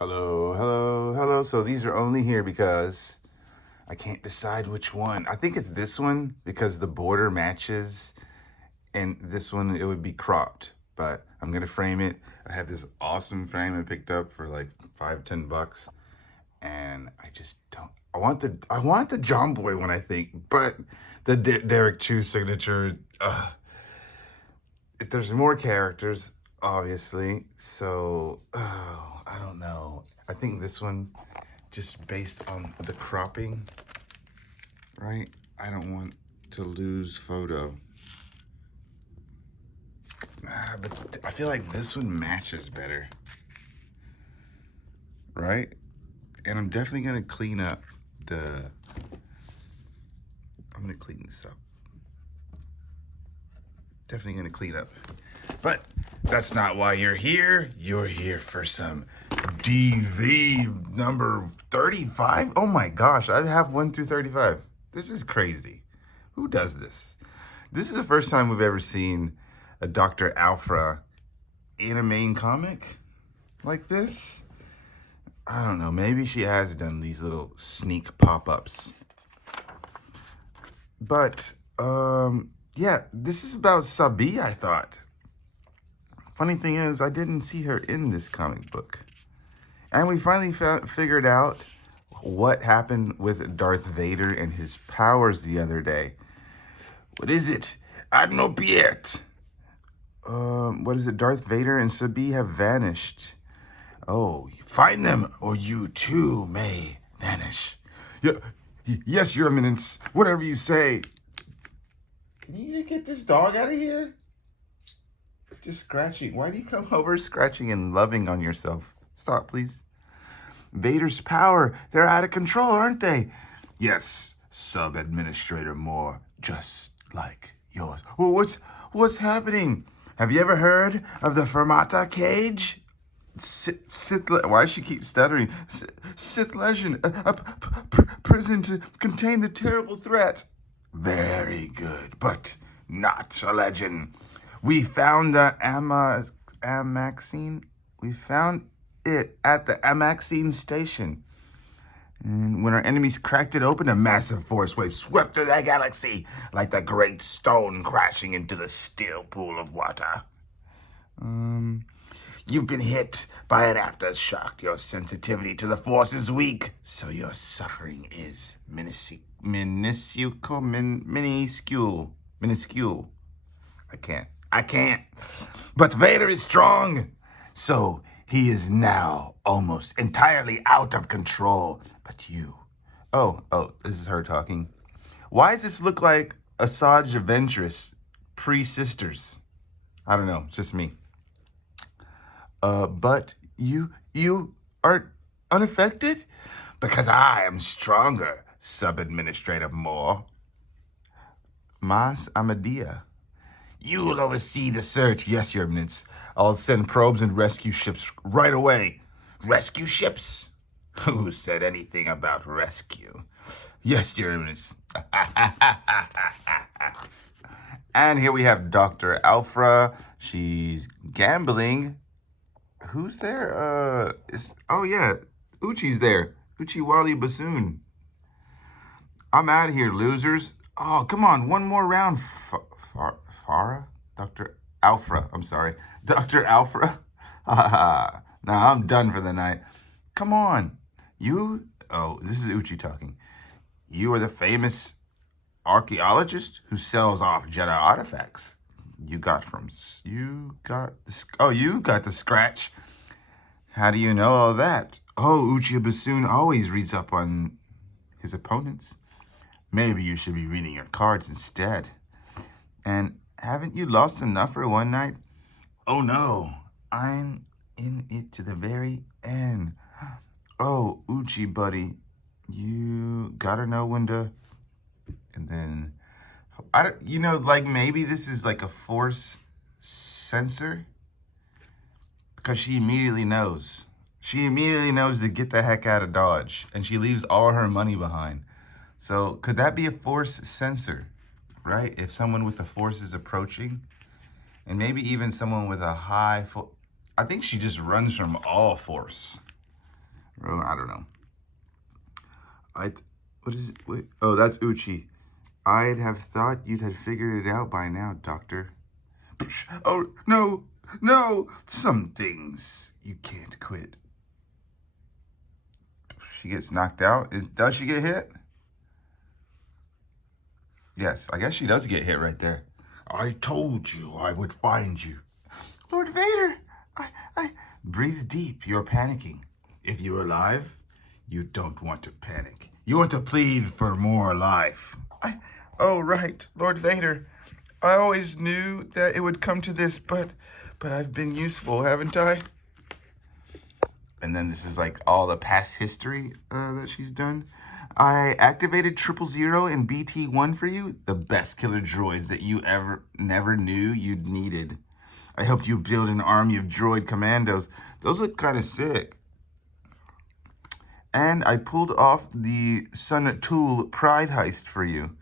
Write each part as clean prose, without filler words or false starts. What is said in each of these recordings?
Hello, hello, hello. So these are only here because I can't decide which one. I think it's this one because the border matches, and this one it would be cropped. But I'm gonna frame it. I have this awesome frame I picked up for like $5-10, and I just don't. I want the John Boy one, I think, but the Derek Chu signature. If there's more characters, obviously. So I don't know. I think this one, just based on the cropping, right? I don't want to lose photo. But I feel like this one matches better, right? And I'm definitely gonna clean up the. I'm gonna clean this up. Definitely gonna clean up. But that's not why you're here. You're here for some DV number 35. Oh my gosh, I have 1 through 35. This is crazy. Who does this? This is the first time we've ever seen a Dr. Aphra in a main comic like this. I don't know. Maybe she has done these little sneak pop-ups. But, yeah, this is about Sabé, I thought. Funny thing is, I didn't see her in this comic book. And we finally figured out what happened with Darth Vader and his powers the other day. What is it? Admiral Piet. What is it? Darth Vader and Sabé have vanished. Oh, find them or you too may vanish. Yeah, yes, Your Eminence. Whatever you say. Can you get this dog out of here? Just scratching. Why do you come over scratching and loving on yourself? Stop, please. Vader's power. They're out of control, aren't they? Yes, Sub-Administrator Moore, just like yours. Well, what's happening? Have you ever heard of the Fermata Cage? Sith, why does she keep stuttering? Sith legend, a prison to contain the terrible threat. Very good, but not a legend. We found the Amaxine. We found it at the Amaxine station. And when our enemies cracked it open, a massive force wave swept through the galaxy like the great stone crashing into the still pool of water. You've been hit by an aftershock. Your sensitivity to the force is weak, so your suffering is minuscule. I can't. But Vader is strong, so he is now almost entirely out of control. But you, oh, this is her talking. Why does this look like Asajj Ventress pre-Sisters? I don't know, just me. But you are unaffected? Because I am stronger, Sub-Administrator Moore. Mas Amadea. You will oversee the search. Yes, Your Eminence. I'll send probes and rescue ships right away. Rescue ships? Who said anything about rescue? Yes, Your Eminence. And here we have Dr. Aphra. She's gambling. Who's there? Oh yeah, Uchi's there. Uchi Wally Bassoon. I'm out of here, losers. Oh, come on, one more round. Farah? Dr. Aphra, I'm sorry. Dr. Aphra? Nah, I'm done for the night. Come on. This is Uchi talking. You are the famous archaeologist who sells off Jedi artifacts. You got the scratch. How do you know all that? Oh, Uchiha Bassoon always reads up on his opponents. Maybe you should be reading your cards instead. And haven't you lost enough for one night? Oh no, I'm in it to the very end. Oh, Uchi buddy, you gotta know when to. And then, maybe this is like a force sensor. Because she immediately knows. She immediately knows to get the heck out of Dodge. And she leaves all her money behind. So could that be a force sensor, right? If someone with the force is approaching. And maybe even someone with a high... I think she just runs from all force. Oh, I don't know. What is it? Wait. Oh, that's Uchi. I'd have thought you'd have figured it out by now, Doctor. Oh, no, no. Some things you can't quit. She gets knocked out. Does she get hit? Yes, I guess she does get hit right there. I told you I would find you. Lord Vader, I... Breathe deep. You're panicking. If you're alive, you don't want to panic. You want to plead for more life. Oh, right, Lord Vader. I always knew that it would come to this, but I've been useful, haven't I? And then this is like all the past history that she's done. I activated 000 and BT-1 for you, the best killer droids that you never knew you'd needed. I helped you build an army of droid commandos. Those look kind of sick. And I pulled off the Sun Tool Pride heist for you.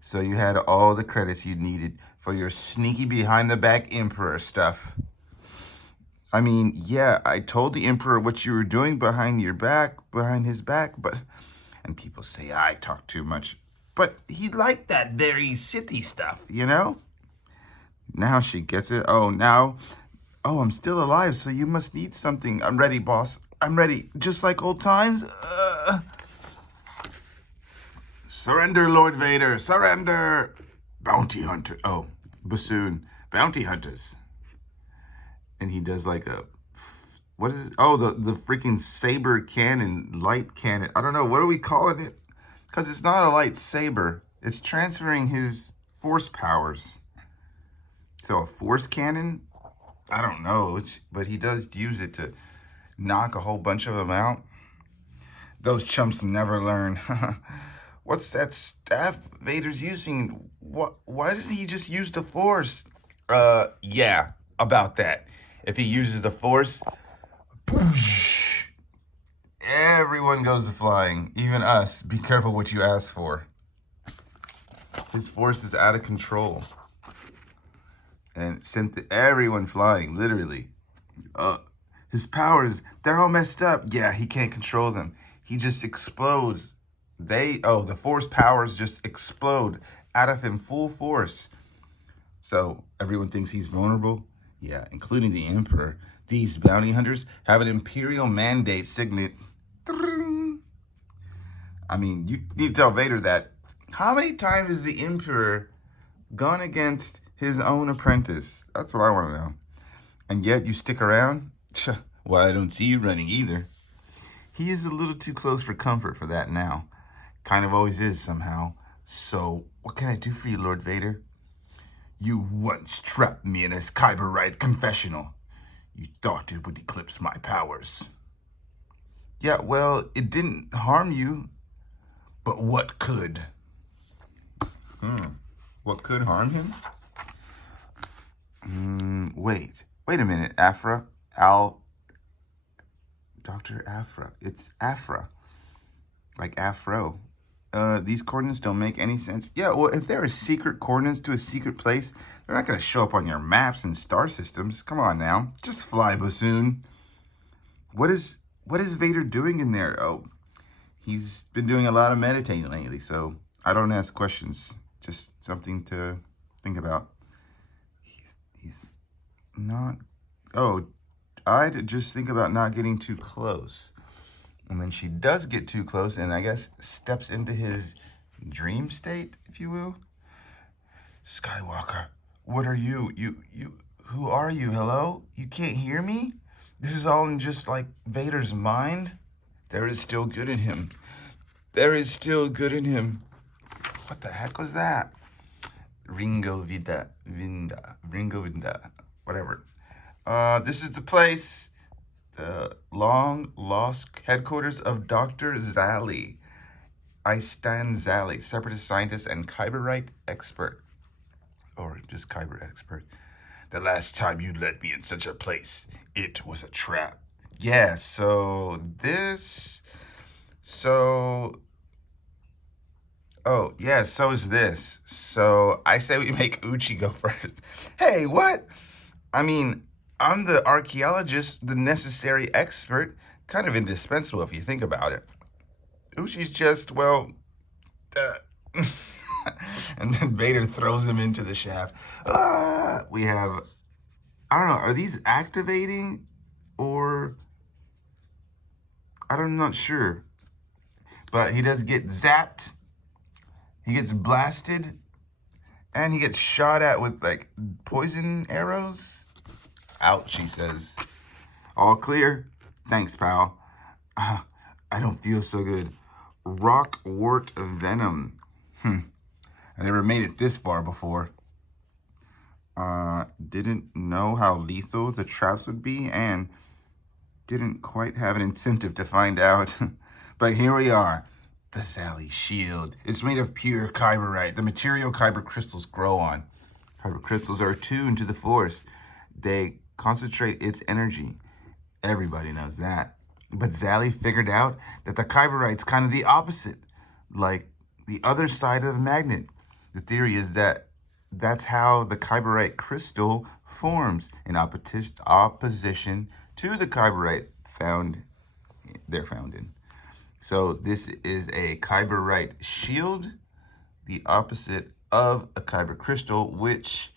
So you had all the credits you needed for your sneaky behind-the-back Emperor stuff. I mean, yeah, I told the Emperor what you were doing behind his back, but... And people say I talk too much. But he liked that very Sithy stuff, you know? Now she gets it. Oh, I'm still alive, so you must need something. I'm ready, boss. I'm ready. Just like old times. Surrender, Lord Vader. Surrender. Bounty hunter. Oh, bassoon. Bounty hunters. And he does like a... What is it? Oh, the freaking saber cannon, light cannon. I don't know. What are we calling it? Because it's not a lightsaber. It's transferring his force powers. So a force cannon? I don't know. But he does use it to knock a whole bunch of them out. Those chumps never learn. What's that staff Vader's using? Why doesn't he just use the force? Yeah, about that. If he uses the force... Everyone goes to flying, even us. Be careful what you ask for. His force is out of control. And it sent everyone flying, literally. His powers, they're all messed up. Yeah, he can't control them. He just explodes. The force powers just explode out of him full force. So everyone thinks he's vulnerable. Yeah, including the Emperor. These bounty hunters have an Imperial mandate signet. I mean, you need to tell Vader that. How many times has the Emperor gone against his own apprentice? That's what I want to know. And yet you stick around? Well, I don't see you running either. He is a little too close for comfort for that now. Kind of always is somehow. So, what can I do for you, Lord Vader? You once trapped me in a Kyberite confessional. You thought it would eclipse my powers. Yeah, well, it didn't harm you. But what could? What could harm him? Wait a minute, Aphra. Dr. Aphra. It's Aphra. Like Afro. These coordinates don't make any sense. Yeah, well, if there are secret coordinates to a secret place, they're not going to show up on your maps and star systems. Come on now. Just fly, bassoon. What is Vader doing in there? Oh, he's been doing a lot of meditating lately, so I don't ask questions. Just something to think about. He's not... Oh, I'd just think about not getting too close. And then she does get too close and I guess steps into his dream state, if you will. Skywalker, what are you? Who are you? Hello? You can't hear me? This is all in just like Vader's mind? There is still good in him. There is still good in him. What the heck was that? Ringo Vinda, whatever. This is the place. The long-lost headquarters of Dr. Zali. Istan Zali, separatist scientist and Kyberite expert. Or just Kyber expert. The last time you led me in such a place, it was a trap. Yeah, so is this. So I say we make Uchi go first. Hey, what? I mean, I'm the archaeologist, the necessary expert. kind of indispensable if you think about it. Uchi's just, well, and then Vader throws him into the shaft. We have, I don't know, are these activating or, I'm not sure. But he does get zapped, he gets blasted, and he gets shot at with like poison arrows. Ouch, he says. All clear. Thanks, pal. I don't feel so good. Rock wart venom. I never made it this far before. Didn't know how lethal the traps would be, and didn't quite have an incentive to find out. But here we are. The Sally shield. It's made of pure kyberite, the material kyber crystals grow on. Kyber crystals are attuned to the Force. They concentrate its energy. Everybody knows that. But Sally figured out that the kyberite's kind of the opposite, like the other side of the magnet. The theory is that that's how the kyberite crystal forms, in opposition to the kyberite they're found in. So this is a kyberite shield, the opposite of a kyber crystal, which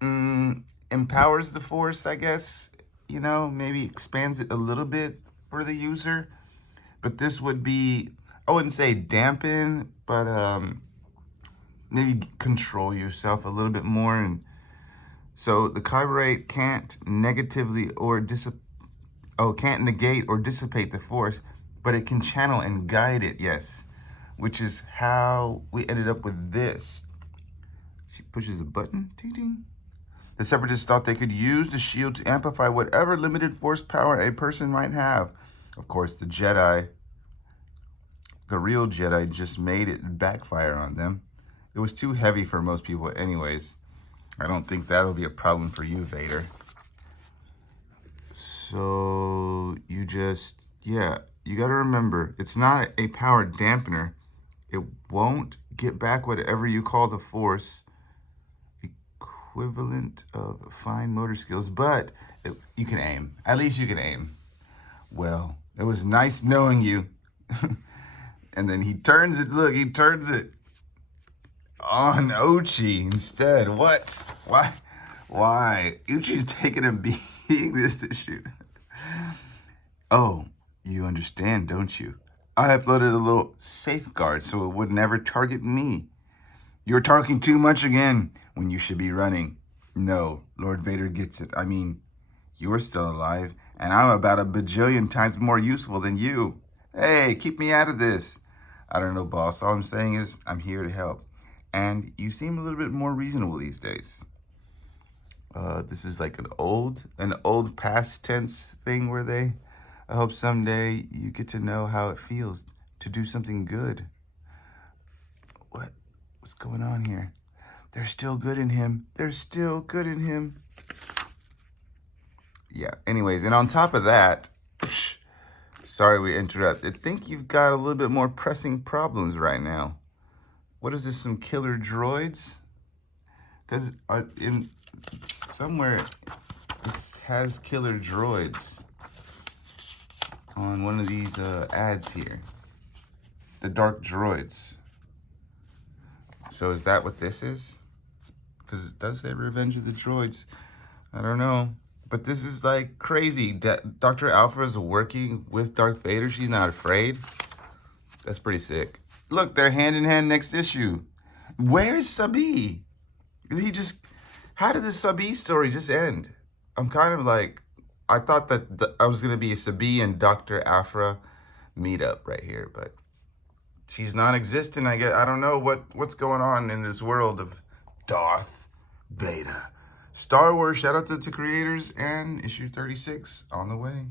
empowers the Force, I guess. You know, maybe expands it a little bit for the user. But this would be, I wouldn't say dampen, but maybe control yourself a little bit more. And so the kyberite can't negatively or can't negate or dissipate the Force, but it can channel and guide it, yes. Which is how we ended up with this. She pushes a button, ding ding. The Separatists thought they could use the shield to amplify whatever limited Force power a person might have. Of course, the Jedi, the real Jedi, just made it backfire on them. It was too heavy for most people anyways. I don't think that'll be a problem for you, Vader. So you just, yeah, you got to remember, it's not a power dampener. It won't get back whatever you call the Force equivalent of fine motor skills, but you can aim. At least you can aim. Well, it was nice knowing you. And then he turns it, look, he turns it on Uchi instead. What? Why? Why? Uchi's taking a beating this shoot. Oh, you understand, don't you? I uploaded a little safeguard so it would never target me. You're talking too much again when you should be running. No, Lord Vader gets it. I mean, you're still alive, and I'm about a bajillion times more useful than you. Hey, keep me out of this. I don't know, boss. All I'm saying is I'm here to help. And you seem a little bit more reasonable these days. This is like an old past tense thing where I hope someday you get to know how it feels to do something good. What's going on here? There's still good in him. There's still good in him. Yeah, anyways, and on top of that, sorry we interrupted. I think you've got a little bit more pressing problems right now. What is this, some killer droids? Because in somewhere it has killer droids on one of these ads here. The dark droids. So is that what this is? Because it does say Revenge of the Droids. I don't know. But this is like crazy. Dr. Aphra is working with Darth Vader. She's not afraid. That's pretty sick. Look, they're hand in hand next issue. Where's Sabé? How did the Sabé story just end? I'm kind of like, I thought that I was going to be a Sabé and Dr. Aphra meetup right here, but she's non-existent. I don't know what's going on in this world of Darth Vader. Star Wars, shout out to creators, and issue 36 on the way.